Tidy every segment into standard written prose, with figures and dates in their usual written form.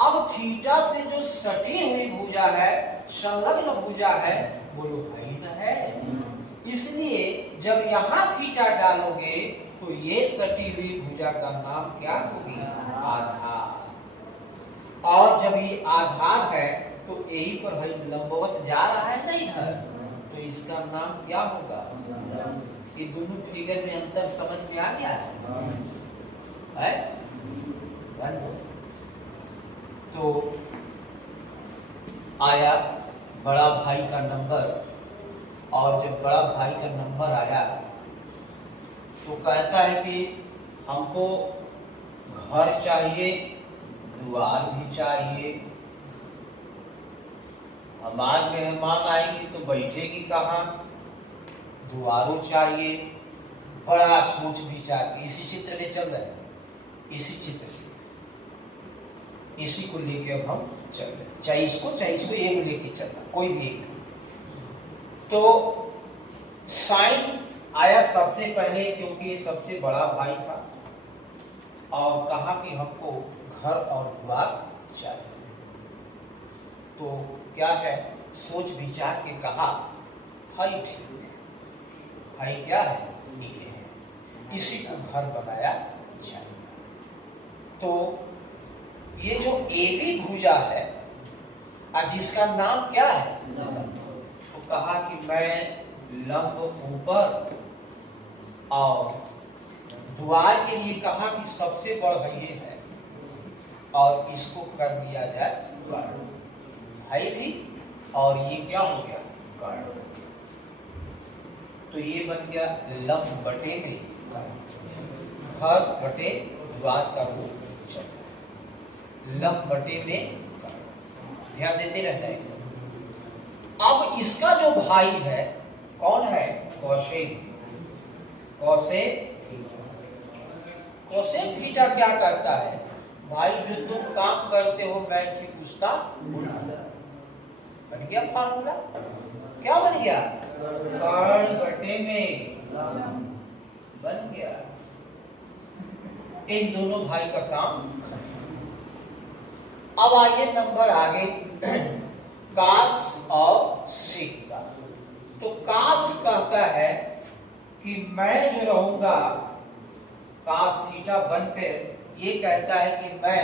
अब थीटा से जो सटी हुई भुजा है, संलग्न भुजा है, वो लोहाइन है। इसलिए जब यहाँ थीटा डालोगे तो ये सटी हुई भुजा का नाम क्या होगी? आधार। और जब ये आधार है तो यही पर भाई लंबवत जा रहा है ना इधर, तो इसका नाम क्या होगा? ये दोनों फिगर में अंतर समझ में आ गया है? तो आया बड़ा भाई का नंबर, और जब बड़ा भाई का नंबर आया तो कहता है कि हमको घर चाहिए, द्वार भी चाहिए, हमारे मेहमान आएंगे तो बैठेगी कहाँ, द्वारों चाहिए। बड़ा सोच विचार इसी चित्र में चल रहा है, इसी चित्र से इसी को लेके अब हम चल रहे हैं, चाहे इसको एक लेके चलना, कोई भी एक। तो साइन आया सबसे पहले, क्योंकि ये सबसे बड़ा भाई था, और कहा कि हमको घर और द्वार चाहिए। तो क्या है, सोच विचार के कहा हाई ठीक है, हाई क्या है, ये है, इसी को घर बनाया जाए। तो ये जो एबी भुजा है, जिसका नाम क्या है, तो कहा कि मैं लंब ऊपर, और द्वार के लिए कहा कि सबसे बड़ा ये है, और इसको कर दिया जाए कर्ण, है भी, और ये क्या हो गया, कर्ण। तो ये बन गया लंब बटे में कर्ण, घर बटे द्वार का रूप चल, लंब बटे में कर्ण, ध्यान देते रहना है। अब इसका जो भाई है कौन है, कौशेक। कौशेक थीटा क्या कहता है, भाई जो तुम काम करते हो मैं ठीक उसका उल्टा। बन गया फार्मूला, क्या बन गया, कर्ण बटे में बन गया। इन दोनों भाई का काम खत्म। अब आइए नंबर आगे, कास और सेक का। तो कास कहता है कि मैं जो रहूंगा कास थीटा बन पे, ये कहता है कि मैं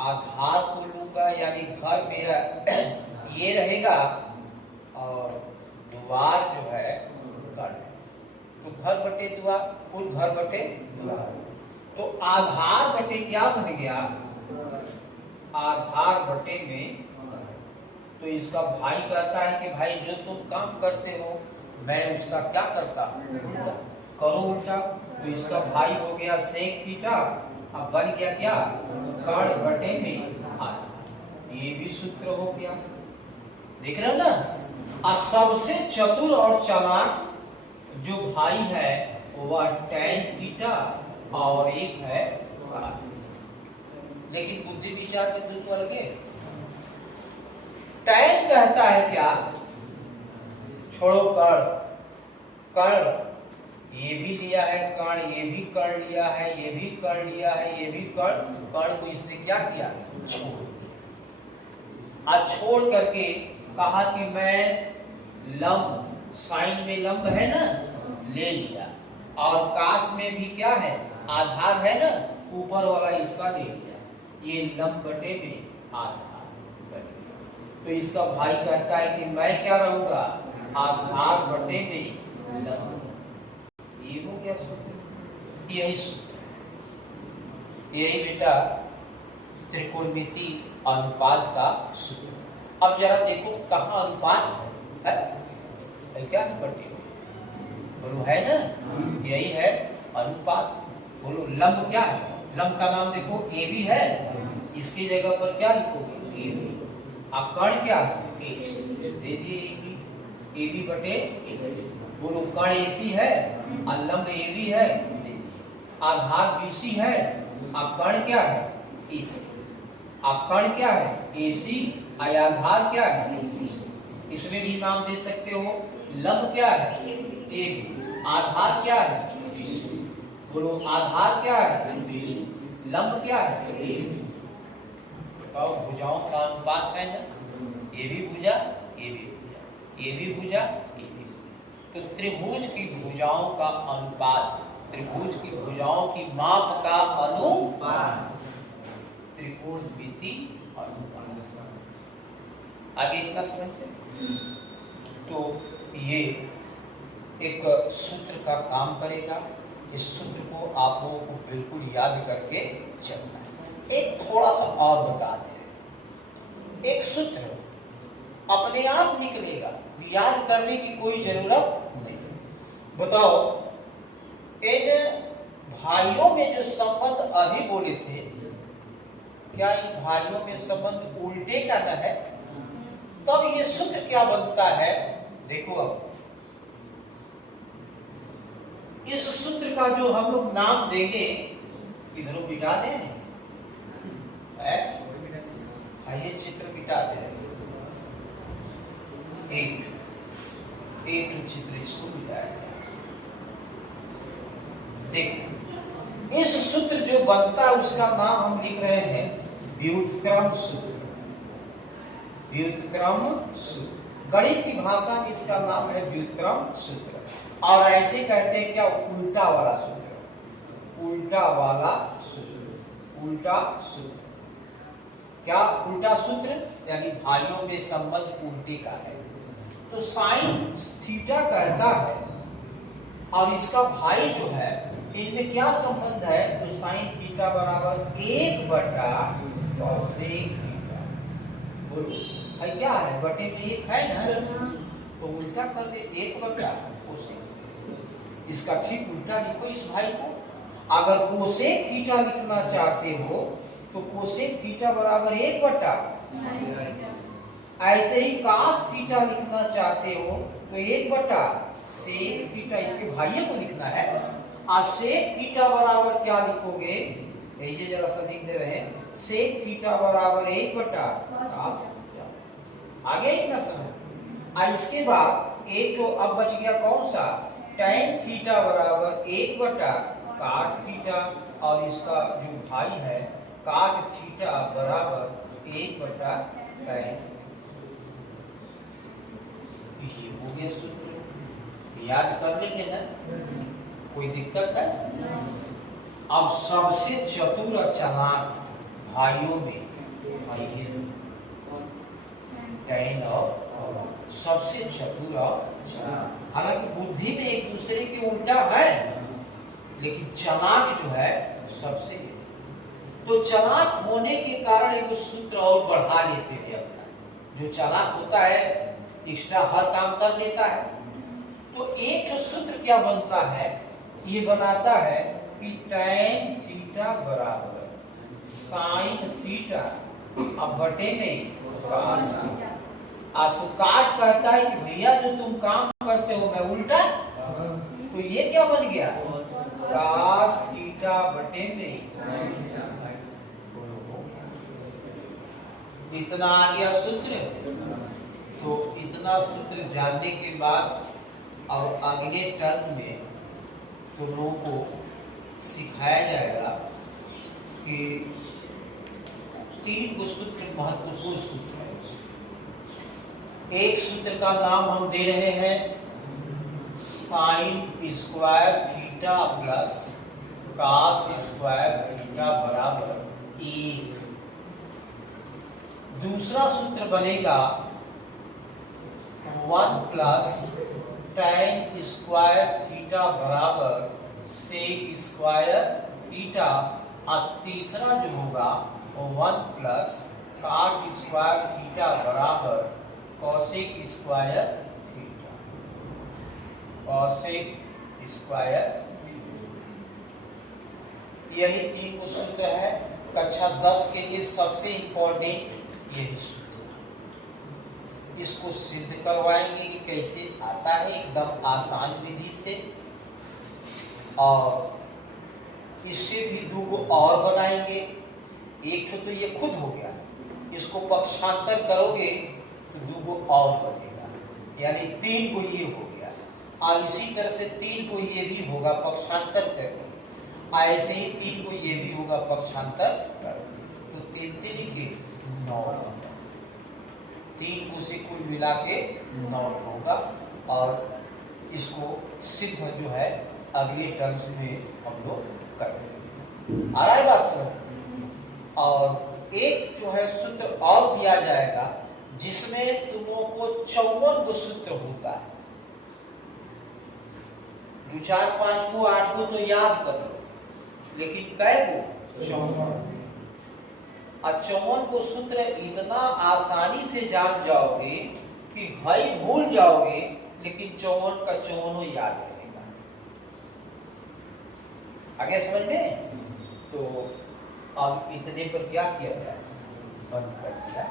आधार को लूंगा, यानी घर मेरा ये रहेगा, और द्वार जो है कर्ण। तो घर बटे द्वार, कुल घर बटे द्वार। तो आधार बटे क्या बन गया, आधार बटे में। तो इसका भाई कहता है कि भाई जो तुम काम करते हो मैं उसका क्या करता हूँ, करो उल्टा। तो इसका भाई हो गया सेक थीटा, अब बन गया क्या, कर्ण बटे में आधार। ये भी सूत्र हो गया, देख रहे हो ना। और सबसे चतुर और चालाक जो भाई है वह टैन थीटा, और एक है कर्ण। लेकिन बुद्धि विचार में दोनों अलग है। टैन कहता है क्या, छोड़ो कर्ण, कर्ण ये भी लिया है कर्ण, ये भी कर्ण लिया है, ये भी कर्ण लिया है, ये भी कर्ण, कर्ण को इसने क्या किया, छोड़ दिया। आज छोड़ करके कहा कि मैं लंब, साइन में लंब है ना, ले लिया, और कास में भी क्या है, आधार है ना, ऊपर वाला इसका ले लिया, ये लंब बटे में आधार। तो इसका भाई कहता है कि मैं क्या रहूंगा, आधार बटे में लंब। ये हो गया सूत्र, यही सूत्र, यही बेटा त्रिकोणमिति अनुपात का सूत्र। अब जरा देखो कहाँ अनुपात है क्या है, बटे बोलो है ना, यही है अनुपात। बोलो लंब क्या है, लंब का नाम देखो ए बी है, इसकी जगह पर क्या लिखोगे, ए बी। अब कर्ण क्या है, दे दिए ए बी बटे ए। बोलो कर्ण एसी है और लंब ए बी है, आधार बीसी है, अब कर्ण क्या है, एसी। अब कर्ण क्या है, एसी, आधार क्या है, इसमें भी नाम दे सकते हो। लंब क्या है, ए बी, आधार क्या है, बोलो आधार क्या है, लंब क्या है, ए बी। बताओ भुजाओं का अनुपात है ना, ये भी भुजा, ये भी भुजा, ये भी भुजा, ये भी भुजा। तो त्रिभुज की भुजाओं का अनुपात, त्रिभुज की भुजाओं की माप का अनुपात त्रिकोणमिति अनुपात। आगे इतना समझते। तो ये एक सूत्र का काम करेगा। इस सूत्र को आप लोगों को बिल्कुल याद करके चलना है। एक थोड़ा सा और बता दे, एक सूत्र अपने आप निकलेगा, याद करने की कोई जरूरत नहीं। बताओ इन भाइयों में जो संबंध अभी बोले थे, क्या इन भाइयों में संबंध उल्टे का न है? तब ये सूत्र क्या बनता है? देखो अब इस सूत्र का जो हम लोग नाम देंगे, इधरों मिटा दें, ये चित्र मिटाते रहेंगे। एक चित्र इसको मिटाया गया। देखो इस सूत्र जो बनता है उसका नाम हम लिख रहे हैं व्युत्क्रम सूत्र। व्युत्क्रम सूत्र गणित की भाषा में इसका नाम है व्युत्क्रम सूत्र। और ऐसे कहते हैं क्या? उल्टा वाला सूत्र। उल्टा वाला सूत्र, उल्टा सूत्र। क्या उल्टा सूत्र? यानी भाइयों में संबंध उल्टे का है। तो साइन थीटा कहता है और इसका भाई जो है, इनमें क्या संबंध है? तो साइन थीटा बराबर 1/cosec थीटा। बोलो भाई क्या है? बटे में 1 है ना, तो उल्टा कर दे 1/cosec। इसका ठीक उल्टा लिखो इस भाई को। अगर कोसेक थीटा लिखना चाहते हो तो कोसेक थीटा बराबर 1/sin। ऐसे ही कास थीटा लिखना चाहते हो तो 1/sec थीटा, इसके भाइयों को लिखना है। और सेक थीटा बराबर क्या लिखोगे? ये जरा सा लिख दे रहे हैं, सेक थीटा बराबर 1/cos थीटा। आगे इतना समझ। और इसके बाद एक जो अब बच गया कौन सा? tan थीटा बराबर 1/cot थीटा। और इसका जो भाई है cot थीटा बराबर 1/tan। ये हो गया सूत्र, याद कर लेंगे ना, कोई दिक्कत है? अब सबसे चतुर और चालाक भाइयों में भाई tan और सबसे चतुर और चालाक। हालांकि बुद्धि में एक दूसरे के उल्टा है, लेकिन चालाक जो है सबसे। तो चालाक होने के कारण एक सूत्र और बढ़ा लेते हैं अपना। जो चालाक होता है एक्स्ट्रा हर काम कर लेता है। तो एक सूत्र क्या बनता है? ये बनाता है कि tan थीटा बराबर sin थीटा अब बटे में cos थीटा। तो काट कहता है कि भैया जो तुम काम करते हो मैं उल्टा, तो ये क्या बन गया? cos थीटा बटे में। इतना आ गया सूत्र। तो इतना सूत्र जानने के बाद अब अगले टर्म में तो लोगों को सिखाया जाएगा कि 3 को सूत्र महत्वपूर्ण सूत्र है। एक सूत्र का नाम हम दे रहे हैं sine square theta plus cos square theta बराबर 1। दूसरा सूत्र बनेगा 1 + tan स्क्वायर थीटा बराबर सेक स्क्वायर थीटा। और तीसरा जो होगा वो 1 + cot स्क्वायर थीटा बराबर cosec square theta. Cosec square theta. यही 3 को सूत्र है। कक्षा 10 के लिए सबसे इंपॉर्टेंट यही सूत्र। इसको सिद्ध करवाएंगे कि कैसे आता है, एकदम आसान विधि से। और इससे भी 2 और बनाएंगे। एक तो ये खुद हो गया, इसको पक्षांतर करोगे तो 2 और बनेगा, यानी 3 को ये हो गया। और इसी तरह से 3 को ये भी होगा पक्षांतर करके। ऐसे ही 3 को ये भी होगा पक्षांतर करके। तो 3 3 के 9 होगा। 3 को से कुल मिला के 9 होगा। और इसको सिद्ध जो है अगले टर्म्स में हम लोग करेंगे। आ रहा है बात समझ? और एक जो है सूत्र और दिया जाएगा जिसमें तुम लोगों को 54 गो सूत्र होता है। 2 4 5 को 8 को तो याद कर लो, लेकिन कै को 54। और 54 को सूत्र इतना आसानी से जान जाओगे कि हई भूल जाओगे, लेकिन 54 का 54 याद रहेगा। आगे समझ में? तो अब इतने पर क्या किया जाए? बंद कर दिया।